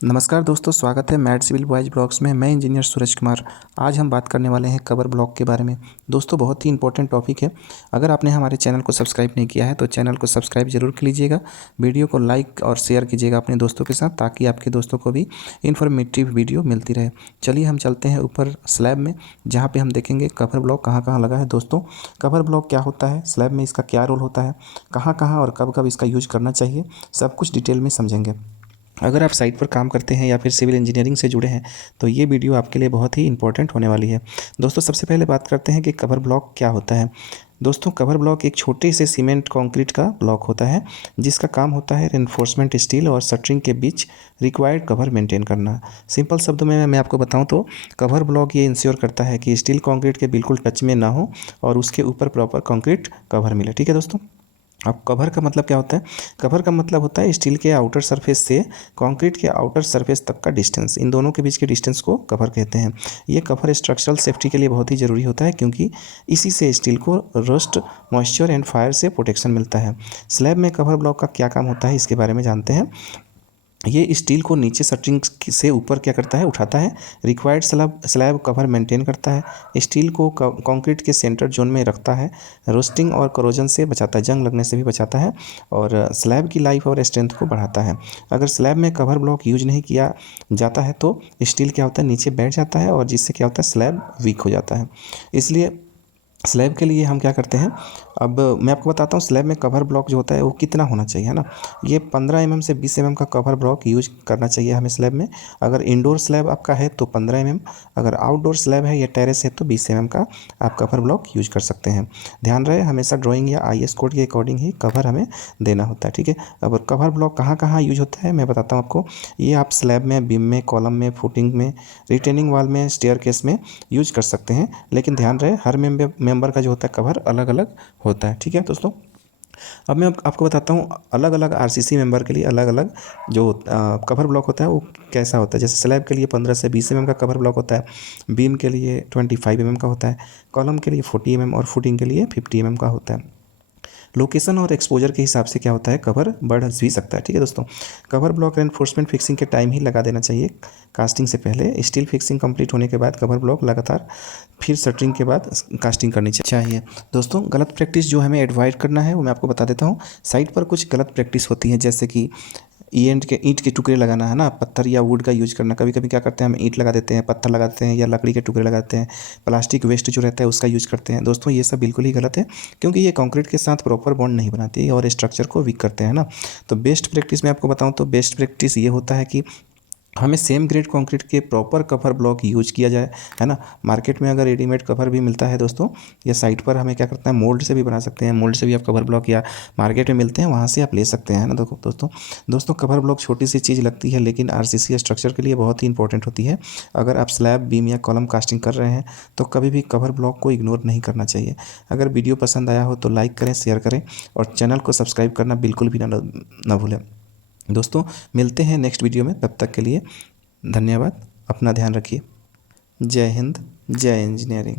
नमस्कार दोस्तों, स्वागत है मैड सिविल बॉयज ब्लॉग्स में। मैं इंजीनियर सूरज कुमार। आज हम बात करने वाले हैं कवर ब्लॉक के बारे में। दोस्तों, बहुत ही इंपॉर्टेंट टॉपिक है। अगर आपने हमारे चैनल को सब्सक्राइब नहीं किया है तो चैनल को सब्सक्राइब जरूर कर लीजिएगा। वीडियो को लाइक और शेयर कीजिएगा अपने दोस्तों के साथ, ताकि आपके दोस्तों को भी इन्फॉर्मेटिव वीडियो मिलती रहे। चलिए हम चलते हैं ऊपर स्लैब में, जहाँ पर हम देखेंगे कवर ब्लॉक कहाँ कहाँ लगा है। दोस्तों, कवर ब्लॉक क्या होता है, स्लैब में इसका क्या रोल होता है, कहाँ कहाँ और कब कब इसका यूज करना चाहिए, सब कुछ डिटेल में समझेंगे। अगर आप साइट पर काम करते हैं या फिर सिविल इंजीनियरिंग से जुड़े हैं तो ये वीडियो आपके लिए बहुत ही इंपॉर्टेंट होने वाली है। दोस्तों, सबसे पहले बात करते हैं कि कवर ब्लॉक क्या होता है। दोस्तों, कवर ब्लॉक एक छोटे से सीमेंट कंक्रीट का ब्लॉक होता है, जिसका काम होता है रेनफोर्समेंट स्टील और शटरिंग के बीच रिक्वायर्ड कवर मेंटेन करना। सिंपल शब्दों में मैं आपको बताऊं तो कवर ब्लॉक ये इंश्योर करता है कि स्टील कंक्रीट के बिल्कुल टच में ना हो और उसके ऊपर प्रॉपर कंक्रीट कवर मिले। ठीक है दोस्तों। अब कवर का मतलब क्या होता है? कवर का मतलब होता है स्टील के आउटर सरफेस से कंक्रीट के आउटर सरफेस तक का डिस्टेंस। इन दोनों के बीच के डिस्टेंस को कवर कहते हैं। ये कवर स्ट्रक्चरल सेफ्टी के लिए बहुत ही ज़रूरी होता है, क्योंकि इसी से स्टील को रस्ट, मॉइस्चर एंड फायर से प्रोटेक्शन मिलता है। स्लैब में कवर ब्लॉक का क्या काम होता है, इसके बारे में जानते हैं। ये स्टील को नीचे शटरिंग से ऊपर क्या करता है, उठाता है। रिक्वायर्ड स्लैब कवर मेंटेन करता है। स्टील को कंक्रीट के सेंटर जोन में रखता है। रोस्टिंग और करोजन से बचाता है, जंग लगने से भी बचाता है। और स्लैब की लाइफ और स्ट्रेंथ को बढ़ाता है। अगर स्लैब में कवर ब्लॉक यूज नहीं किया जाता है तो स्टील क्या होता है, नीचे बैठ जाता है, और जिससे क्या होता है, स्लैब वीक हो जाता है। इसलिए स्लैब के लिए हम क्या करते हैं, अब मैं आपको बताता हूँ स्लैब में कवर ब्लॉक जो होता है वो कितना होना चाहिए, है ना। ये 15 mm से 20 mm का कवर ब्लॉक यूज करना चाहिए हमें स्लैब में। अगर इंडोर स्लैब आपका है तो 15 mm, अगर आउटडोर स्लैब है या टेरेस है तो 20 mm का आप कवर ब्लॉक यूज कर सकते हैं। ध्यान रहे, हमेशा ड्राइंग या IS कोड के अकॉर्डिंग ही कवर हमें देना होता है। ठीक है। अब कवर ब्लॉक कहाँ कहाँ यूज होता है मैं बताता हूँ आपको। ये आप स्लैब में, बीम में, कॉलम में, फुटिंग में, रिटेनिंग वाल में, स्टेयरकेस में यूज कर सकते हैं। लेकिन ध्यान रहे, हर मेंबर का जो होता है कवर अलग अलग होता है। ठीक है दोस्तों। अब मैं आपको बताता हूँ अलग अलग RCC मेंबर के लिए अलग अलग जो कवर ब्लॉक होता है वो कैसा होता है। जैसे स्लैब के लिए 15 से 20 mm का कवर ब्लॉक होता है। बीम के लिए 25 mm का होता है। कॉलम के लिए 40 mm और फुटिंग के लिए 50 mm का होता है। लोकेशन और एक्सपोजर के हिसाब से क्या होता है, कवर बढ़ भी सकता है। ठीक है दोस्तों। कवर ब्लॉक रेनफोर्समेंट फिक्सिंग के टाइम ही लगा देना चाहिए, कास्टिंग से पहले। स्टील फिक्सिंग कंप्लीट होने के बाद कवर ब्लॉक लगातार फिर शटरिंग के बाद कास्टिंग करनी चाहिए। दोस्तों, गलत प्रैक्टिस जो हमें एडवाइड करना है वो मैं आपको बता देता हूँ। साइट पर कुछ गलत प्रैक्टिस होती है, जैसे कि ईंट के टुकड़े लगाना, है ना, पत्थर या वुड का यूज करना। कभी कभी क्या करते हैं, हम ईंट लगा देते हैं, पत्थर लगाते हैं, या लकड़ी के टुकड़े लगाते हैं। प्लास्टिक वेस्ट जो रहता है उसका यूज करते हैं। दोस्तों, ये सब बिल्कुल ही गलत है, क्योंकि ये कंक्रीट के साथ प्रॉपर बॉन्ड नहीं बनाती और स्ट्रक्चर को वीक करते हैं ना। तो बेस्ट प्रैक्टिस मैं आपको बताऊँ तो बेस्ट प्रैक्टिस ये होता है कि हमें सेम ग्रेड कंक्रीट के प्रॉपर कवर ब्लॉक यूज किया जाए, है ना। मार्केट में अगर रेडीमेड कवर भी मिलता है दोस्तों, या साइट पर हमें क्या करता है, मोल्ड से भी बना सकते हैं। मोल्ड से भी आप कवर ब्लॉक या मार्केट में मिलते हैं, वहाँ से आप ले सकते हैं, है ना। देखो दोस्तों कवर ब्लॉक छोटी सी चीज़ लगती है, लेकिन RCC स्ट्रक्चर के लिए बहुत ही इंपॉर्टेंट होती है। अगर आप स्लैब, बीम या कॉलम कास्टिंग कर रहे हैं तो कभी भी कवर ब्लॉक को इग्नोर नहीं करना चाहिए। अगर वीडियो पसंद आया हो तो लाइक करें, शेयर करें, और चैनल को सब्सक्राइब करना बिल्कुल भी ना भूलें। दोस्तों, मिलते हैं नेक्स्ट वीडियो में, तब तक के लिए धन्यवाद। अपना ध्यान रखिए। जय हिंद, जय इंजीनियरिंग।